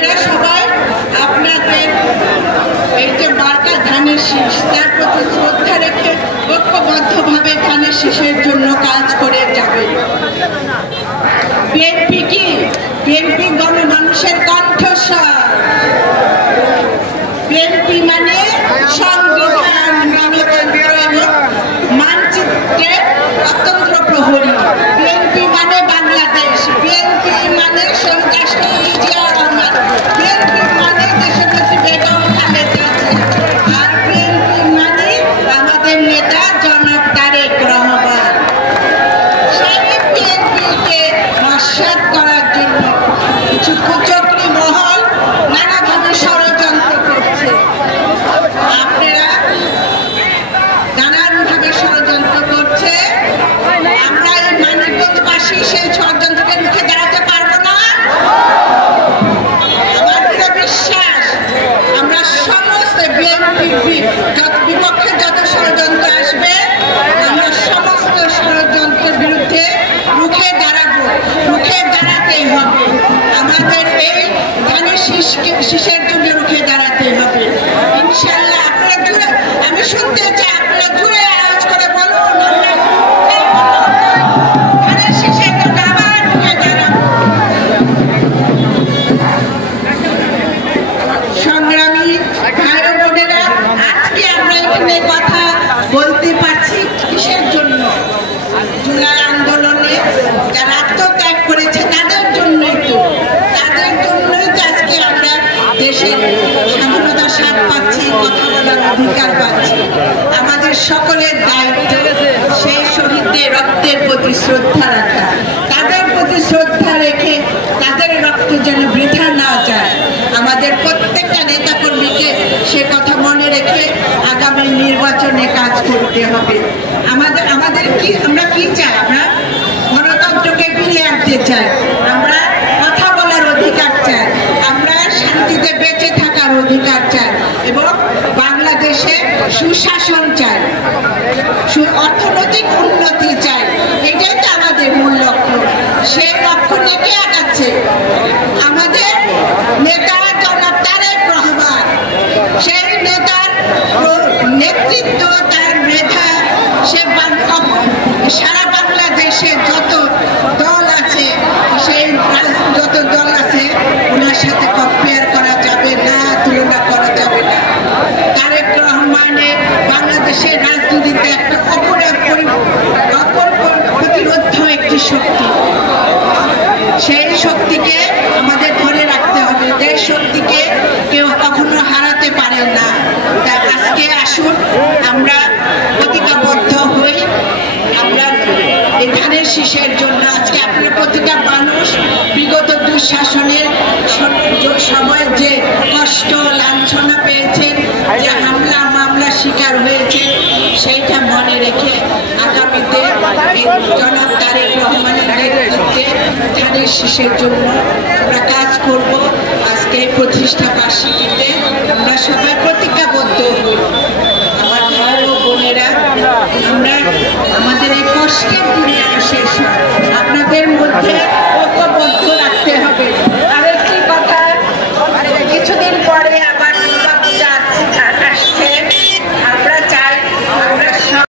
বোনেরা সবাই আপনাদের এই যে মার্কা ধানের শীষ তার প্রতি শ্রদ্ধা রেখে ঐক্যবদ্ধভাবে ধানের শীষের জন্য কাজ করে যাবে। বিএনপি কি? বিএনপি গণমানুষের কণ্ঠস্বর। বিএনপি মানে সংবিধান, গণতন্ত্র এবং মানচিত্রের অতন্ত্র প্রহরী। বিএনপি মানে বাংলাদেশ। বিএনপি মানে রাষ্ট্রপতি জিয়া রহমান। বিএনপি মানে দেশনেত্রী বেগম খালেদা জিয়া। আর বিএনপি মানে আমাদের নেতা জনাব তারেক রহমান। সেই বিএনপিকে নস্যাৎ করার জন্য কিছু কুচক্রী মহল নানাভাবে ষড়যন্ত্র করছে। আপনারা নানানভাবে ষড়যন্ত্র করছে। আমরা এই মানিকগঞ্জবাসী সেই ষড়যন্ত্রকে রুখে দাঁড়াতে পারবো না। আমার দৃঢ় বিশ্বাস আমরা সমস্ত বিএনপির বিপক্ষে যত ষড়যন্ত্র আসবে আমরা সমস্ত ষড়যন্ত্রের বিরুদ্ধে রুখে দাঁড়াবো। রুখে দাঁড়াতেই হবে। আমাদের এই ধানের শীষের জন্য রুখে দাঁড়াতে হবে ইনশাআল্লাহ। আপনারা জুড়ে, আমি শুনতে চাই আপনারা জুড়ে আওয়াজ করে বলুন ধানের শীষের জন্য আবার রুখে দাঁড়াবো। সংগ্রামী ভাই ও বোনেরা, আজকে আমরা এখানে কথা বলতে পারছি কিসের জন্য? জুলাই আন্দোলনে যারা আত্মত্যাগ করেছে তাদের জন্যই তো। তাদের জন্যই তো আজকে আমরা দেশের স্বাধীনতার স্বাদ পাচ্ছি, কথা বলার অধিকার পাচ্ছি। আমাদের সকলের দায়িত্ব সেই শহীদদের রক্তের প্রতি শ্রদ্ধা রাখা। তাদের প্রতি শ্রদ্ধা রেখে তাদের রক্ত যেন বৃথা না যায়। আমাদের প্রত্যেকটা নেতাকর্মীকে সে কথা মনে রেখে আগামী নির্বাচনে কাজ করতে হবে। আমাদের কি, আমরা কি চাই? আমরা গণতন্ত্রকে ফিরিয়ে আনতে চাই। আমরা কথা বলার অধিকার চাই। আমরা শান্তিতে বেঁচে থাকার অধিকার চাই এবং বাংলাদেশে সুশাসন চাই, অর্থনৈতিক উন্নতি চাই। এটাই তো আমাদের মূল লক্ষ্য। সেই লক্ষ্য নিয়ে আগাচ্ছে আমাদের নেতা জনাব তারেক রহমান। সেই নেতার নেতৃত্ব, তার মেধা, সে সারা বাংলাদেশে যত দল আছে, সেই যত দল আছে ওনার সাথে কম্পেয়ার করা যাবে না, তুলনা করা যাবে না। তারেক রহমানের বাংলাদেশের রাজনীতিতে একটা অপর প্রতিরোধ একটি শক্তি। সেই শক্তিকে আমাদের ধরে রাখতে হবে। যে শক্তিকে কেউ কখনো হারাতে পারে না। তাই আজকে আসুন আমরা প্রতিজ্ঞাবদ্ধ হই। আমরা এই ধানের শীষের জন্য আজকে আপনারা প্রতিটা মানুষ বিগত দুঃশাসনের সময় যে কষ্ট লাঞ্ছনা পেয়েছেন, যে হামলা মামলা শিকার হয়েছে, সেইটা মনে রেখে আগামীতে জনাব তারেক রহমানের নেতৃত্বে ধানের শীষের জন্য আমরা কাজ করব। আজকে প্রতিষ্ঠা বার্ষিকীতে আমরা সবাই প্রতিজ্ঞাবদ্ধ হই। আমার ভাই ও বোনেরা, আমরা আমাদের এই কষ্টের দিনে শেষ হয়। আপনাদের মধ্যে